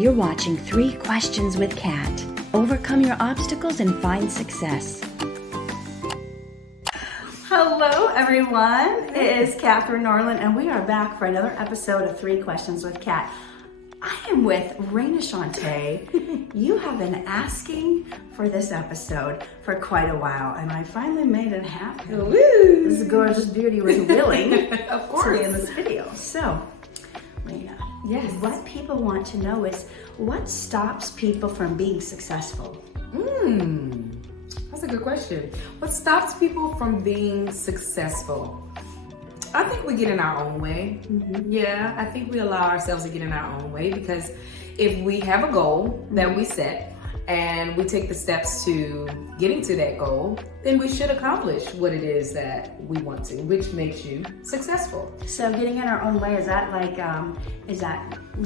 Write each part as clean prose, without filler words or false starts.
You're watching 3 Questions with Kat. Overcome your obstacles and find success. Hello, everyone. It is Catherine Norland, and we are back for another episode of 3 Questions with Kat. I am with Reina Shaunte. You have been asking for this episode for quite a while, and I finally made it happen. Woo! This gorgeous beauty was willing Of course. to be in this video. So, Reina, Yes. what people want to know is what stops people from being successful? That's a good question. What stops people from being successful? I think we get in our own way. Yeah, I think we allow ourselves to get in our own way, because if we have a goal that we set and we take the steps to getting to that goal, then we should accomplish what it is that we want to, which makes you successful. So getting in our own way, is that like,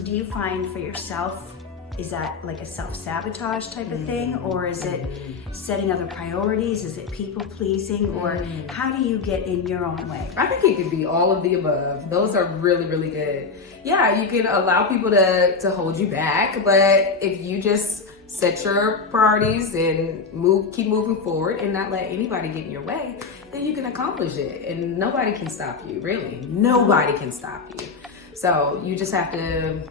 do you find for yourself, is that like a self-sabotage type of thing? Or is it setting other priorities? Is it people-pleasing? Or how do you get in your own way? I think it could be all of the above. Those are really, really good. Yeah, you can allow people to hold you back, but if you just set your priorities and keep moving forward and not let anybody get in your way, then you can accomplish it. And nobody can stop you, really. Nobody can stop you. So you just have to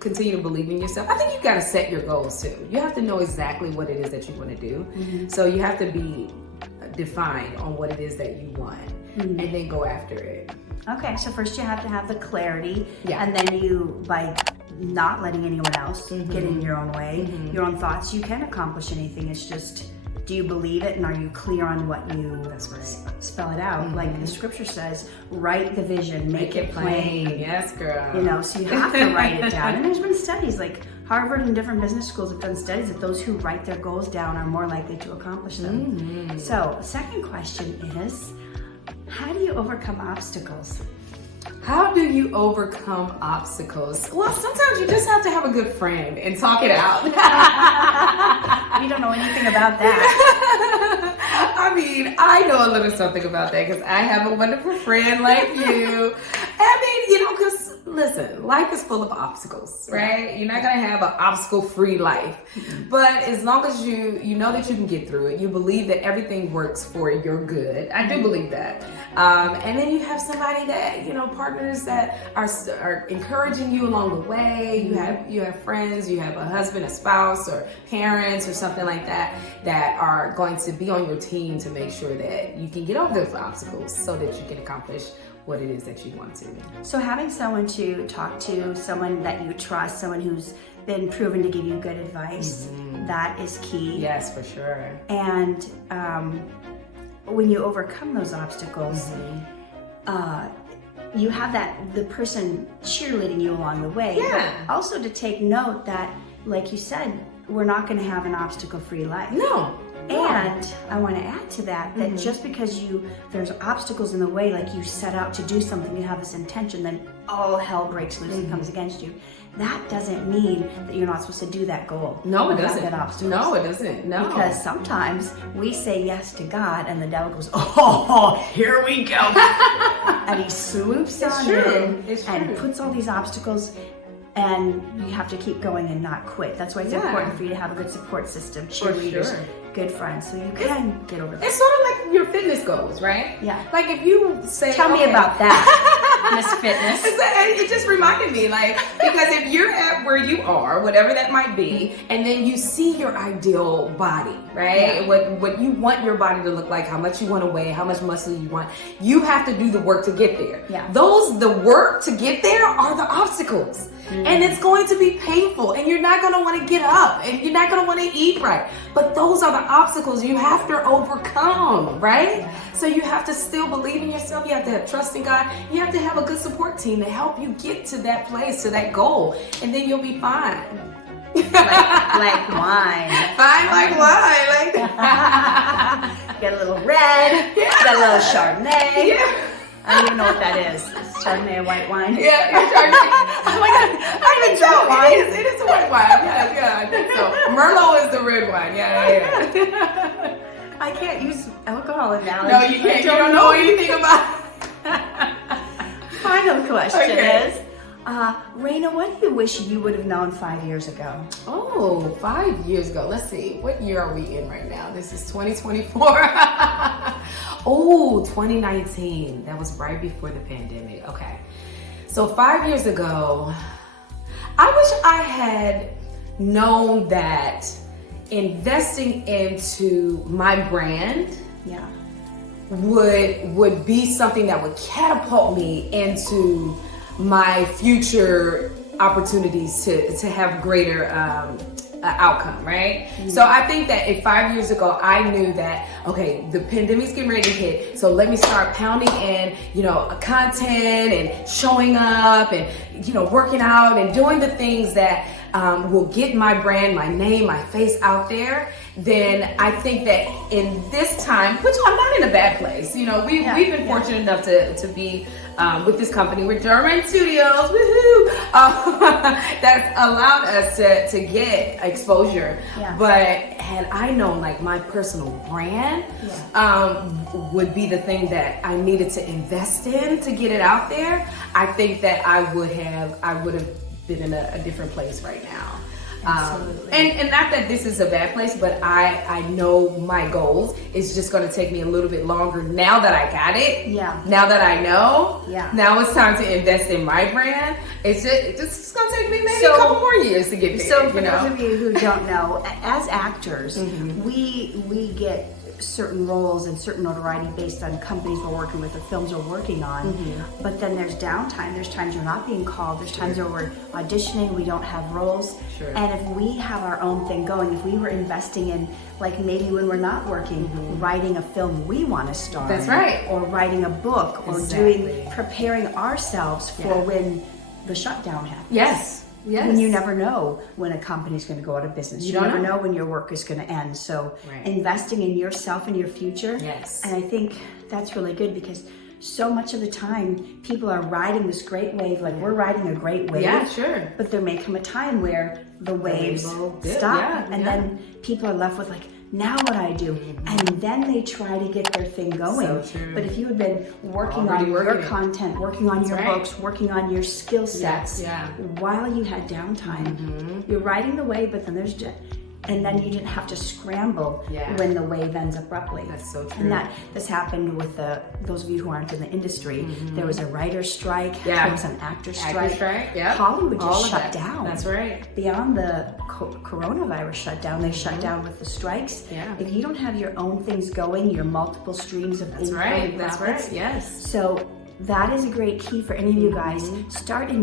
continue to believe in yourself. I think you've got to set your goals too. You have to know exactly what it is that you want to do. So you have to be defined on what it is that you want and then go after it. Okay, so first you have to have the clarity, Yeah. and then you, by not letting anyone else get in your own way, your own thoughts, you can accomplish anything. It's just, do you believe it, and are you clear on what you spell it out? Like the scripture says, write the vision, make it plain. Yes, girl. You know, so you have to write it down. And there's been studies, like Harvard and different business schools have done studies that those who write their goals down are more likely to accomplish them. So, second question is, how do you overcome obstacles? How do you overcome obstacles? Well, sometimes you just have to have a good friend and talk it out. You don't know anything about that. I mean, I know a little something about that because I have a wonderful friend like you. I mean, because listen, life is full of obstacles, right? You're not going to have an obstacle-free life. But as long as you know that you can get through it, you believe that everything works for your good. I do believe that. And then you have somebody that, partners that are encouraging you along the way. You have friends, you have a husband, a spouse, or parents or something like that are going to be on your team to make sure that you can get over those obstacles so that you can accomplish what it is that you want to. So having someone to talk to, someone that you trust, someone who's been proven to give you good advice, that is key. Yes, for sure. And when you overcome those obstacles, you have the person cheerleading you along the way. Yeah. But also to take note that, like you said, we're not going to have an obstacle-free life. No. And I want to add to that just because there's obstacles in the way, like you set out to do something, you have this intention, then all hell breaks loose and comes against you. That doesn't mean that you're not supposed to do that goal. No, it without doesn't. that obstacles. No, it doesn't. No. Because sometimes we say yes to God and the devil goes, oh, here we go. And he swoops on in and puts all these obstacles, and you have to keep going and not quit. That's why it's important for you to have a good support system, cheerleaders, good friends, so you can get over that. It's sort of like your fitness goals, right? Yeah. Like if you say, Tell me about that, Miss Fitness. It just reminded me, because if you're at where you are, whatever that might be, and then you see your ideal body, right? Yeah. What you want your body to look like, how much you want to weigh, how much muscle you want, you have to do the work to get there. Yeah. The work to get there are the obstacles. And it's going to be painful, and you're not going to want to get up, and you're not going to want to eat right. But those are the obstacles you have to overcome, right? Yeah. So you have to still believe in yourself. You have to have trust in God. You have to have a good support team to help you get to that place, to that goal, and then you'll be fine. like wine. Fine like wine. Get a little red, get a little Chardonnay. Yeah. I don't even know what that is. It's Chardonnay, a white wine. Yeah, Chardonnay. Oh my God, I even drunk wine. It is a white wine. Yeah, I think so. Merlot is the red wine. Yeah. I can't use alcohol analogy. No, you can't. You don't know anything about it. Final question is, Reina, what do you wish you would have known 5 years ago? Oh, 5 years ago. Let's see. What year are we in right now? This is 2024. Oh, 2019. That was right before the pandemic. Okay. So 5 years ago, I wish I had known that investing into my brand would be something that would catapult me into my future opportunities to have greater outcome, right? So I think that if 5 years ago I knew that, okay, the pandemic's getting ready to hit, so let me start pounding in, content and showing up and, working out and doing the things that will get my brand, my name, my face out there, then I think that in this time, which I'm not in a bad place, we've been fortunate enough to be with this company, with Dhar Mann Studios, woohoo, that's allowed us to get exposure. But had I known like my personal brand would be the thing that I needed to invest in to get it out there, I think that I would have been in a different place right now. Absolutely. And not that this is a bad place, but I know my goals. It's just going to take me a little bit longer now that I got it. Yeah. Now that I know. Yeah. Now it's time to invest in my brand. It's going to take me maybe a couple more years to get there. So for those of you who don't know, as actors, we get certain roles and certain notoriety based on companies we're working with or films we're working on. But then there's downtime. There's times you're not being called. There's times where we're auditioning, we don't have roles. And if we have our own thing going, if we were investing in, like maybe when we're not working, writing a film we want to star That's in, right. or writing a book, or preparing ourselves for when the shutdown happens. Yes. When you never know when a company's going to go out of business. You never know when your work is going to end. So investing in yourself and your future. Yes. And I think that's really good because so much of the time people are riding this great wave, like we're riding a great wave. Yeah, sure. But there may come a time where the waves stop and then people are left with like, now what I do? And then they try to get their thing going. So true. But if you had been working on your content, working on your books, working on your skill sets while you had downtime, you're riding the wave, but then and then you didn't have to scramble when the wave ends abruptly. That's so true. And this happened with those of you who aren't in the industry. There was a writer's strike. There was an actor's strike. Hollywood just shut down. That's right. Beyond the coronavirus shutdown, they shut down with the strikes. If you don't have your own things going, your multiple streams of income and profits. Yes. So that is a great key for any of you guys.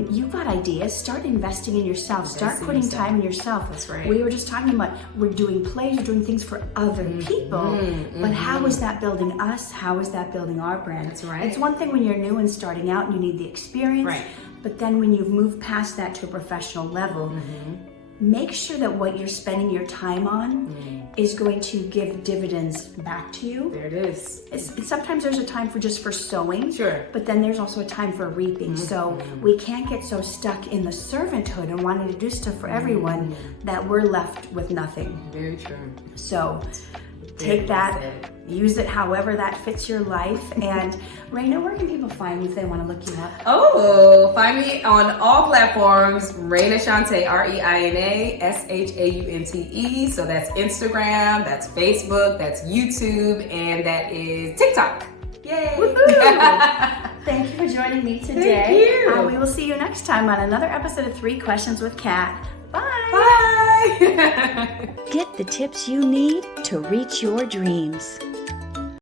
You've got ideas, start investing in yourself. Start putting time in yourself. That's right. We were just talking about, we're doing plays, we're doing things for other people, but how is that building us? How is that building our brand? That's right. It's one thing when you're new and starting out and you need the experience, but then when you've moved past that to a professional level, make sure that what you're spending your time on is going to give dividends back to you. There it is. Sometimes there's a time for sowing, but then there's also a time for reaping. So we can't get so stuck in the servanthood and wanting to do stuff for everyone that we're left with nothing. Very true. So take that, use it however that fits your life. And Reina, where can people find you if they want to look you up? Oh, find me on all platforms, Reina Shaunte, Reina Shaunte. So that's Instagram, that's Facebook, that's YouTube, and that is TikTok. Yay! Thank you for joining me today. Thank you. We will see you next time on another episode of 3 Questions with Kat. Bye! Bye! Get the tips you need to reach your dreams.